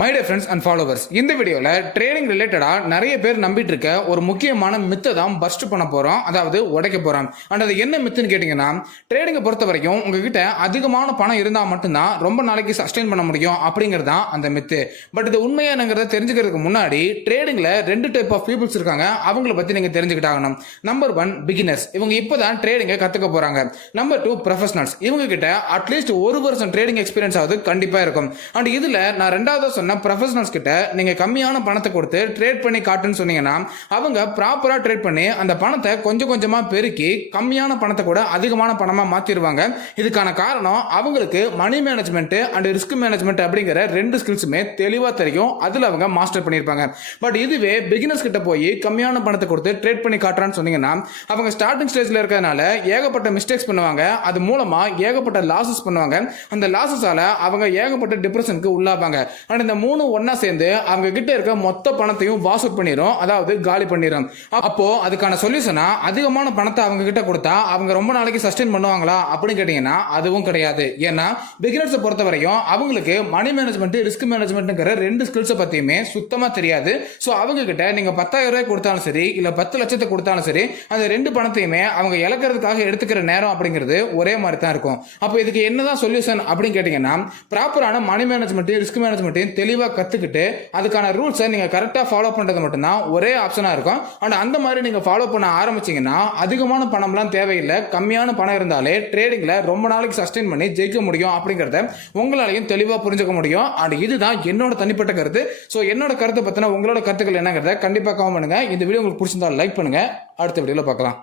My dear friends and followers, இந்த வீடியோவில் trading ரிலேட்டடாக நிறைய பேர் நம்பிட்டு இருக்க ஒரு முக்கியமான மித்தை தான் பஸ்ட் பண்ண போகிறோம், அதாவது உடைக்க போகிறோம். அண்ட் அது என்ன மித்துன்னு கேட்டிங்கன்னா, ட்ரேடிங்கை பொறுத்த வரைக்கும் உங்ககிட்ட அதிகமான பணம் இருந்தால் மட்டும்தான் ரொம்ப நாளைக்கு சஸ்டெயின் பண்ண முடியும் அப்படிங்கிறது தான் அந்த மித்து. பட் இது உண்மையானங்கிறத தெரிஞ்சுக்கிறதுக்கு முன்னாடி ட்ரேடிங்கில் ரெண்டு டைப் ஆஃப் பீப்புள்ஸ் இருக்காங்க, அவங்கள பற்றி நீங்கள் தெரிஞ்சுக்கிட்டாகணும். நம்பர் 1 பிகினர்ஸ், இவங்க இப்போ தான் ட்ரேடிங்கை கற்றுக்க போகிறாங்க. நம்பர் 2 ப்ரொஃபஷனல்ஸ், இவங்க கிட்ட அட்லீஸ்ட் 1 வருஷம் ட்ரேடிங் எக்ஸ்பீரியன்ஸ் ஆகுது கண்டிப்பாக இருக்கும். அண்ட் இதில் நான் ரெண்டாவது ப்ரொஃபஷனல்ஸ் கிட்ட நீங்க கம்மியான பணத்தை கொடுத்து ட்ரேட் பண்ணி காட்டுன்னு சொன்னீங்கன்னா அவங்க ப்ராப்பரா ட்ரேட் பண்ணி அந்த பணத்தை கொஞ்சம் கொஞ்சமா பெருக்கி கம்மியான பணத்தை கூட அதிகமான பணமா மாத்திடுவாங்க. இதுக்கான காரணம் அவங்களுக்கு money management and risk management அப்படிங்கிற ரெண்டு ஸ்கில்ஸுமே தெளிவா தெரியும், அதுல அவங்க மாஸ்டர் பண்ணியிருப்பாங்க. பட் இதுவே பிகினர்ஸ் கிட்ட போய் கம்மியான பணத்தை கொடுத்து ட்ரேட் பண்ணி காட்டுறான்னு சொன்னீங்கன்னா அவங்க ஸ்டார்டிங் ஸ்டேஜ்ல இருக்கிறதுனால ஏகப்பட்ட மிஸ்டேக்ஸ் பண்ணுவாங்க, அது மூலமா ஏகப்பட்ட லாசஸ் பண்ணுவாங்க. அந்த லாசஸால அவங்க ஏகப்பட்ட டிப்ரெஷனுக்கு உள்ளாவாங்க. அண்ட் இந்த மூணு ஒன்னா சேர்ந்து அவங்க கிட்ட இருக்க மொத்த பணத்தையும் வாஷ் அவுட் பண்ணிரும், அதாவது காலி பண்ணிரும். அப்போ அதுக்கான சொல்யூஷனா அதிகமான பணத்தை அவங்க கிட்ட கொடுத்தா அவங்க ரொம்ப நாளைக்கு சஸ்டெயின் பண்ணுவாங்களா அப்படின்னு கேட்டீங்கன்னா அதுவும் கிடையாது. ஏன்னா பிகினர்ஸ் பொறுத்த வரையும் அவங்களுக்கு மணி மேனேஜ்மெண்ட் ரிஸ்க் மேனேஜ்மெண்ட்ங்கிற ரெண்டு ஸ்கில்ஸ் பத்தியுமே சுத்தமா தெரியாது. சோ அவங்க கிட்ட நீங்க 10,000 ரூபாய் கொடுத்தாலும் சரி இல்ல 10 லட்சத்தை கொடுத்தாலும் சரி, அந்த ரெண்டு பணத்தையுமே அவங்க இழக்கிறதுக்காக எடுத்துக்கிற நேரம் அப்படிங்கிறது ஒரே மாதிரி தான் இருக்கும். அப்போ இதுக்கு என்னதான் சொல்யூஷன் அப்படின்னு கேட்டீங்கன்னா, ப்ராப்பரான மணி மேனேஜ்மெண்ட் ரிஸ்க் மேனேஜ்மெண்ட் தெளிவா கத்துக்கிட்டு அதுக்கான ரூல்ஸை நீங்க கரெக்டா ஃபாலோ பண்றது மட்டும்தான் ஒரே ஆப்ஷனா இருக்கும். அண்ட் அந்த மாதிரி நீங்க ஃபாலோ பண்ண ஆரம்பிச்சீங்கன்னா அதிகமான பணம்லாம் தேவையில்லை, கம்மியான பணம் இருந்தாலே ட்ரேடிங்ல ரொம்ப நாளைக்கு சஸ்டெயின் பண்ணி ஜெயிக்க முடியும் அப்படிங்கறத உங்களாலையும் தெளிவா புரிஞ்சுக்க முடியும். அண்ட் இதுதான் என்னோட தனிப்பட்ட கருத்து. ஸோ என்னோட கருத்தை பத்தின உங்களோட கருத்துக்கள் என்னங்கிறத கண்டிப்பா கமெண்ட் பண்ணுங்க. இந்த வீடியோ உங்களுக்கு பிடிச்சிருந்தா லைக் பண்ணுங்க. அடுத்த வீடியோல பார்க்கலாம்.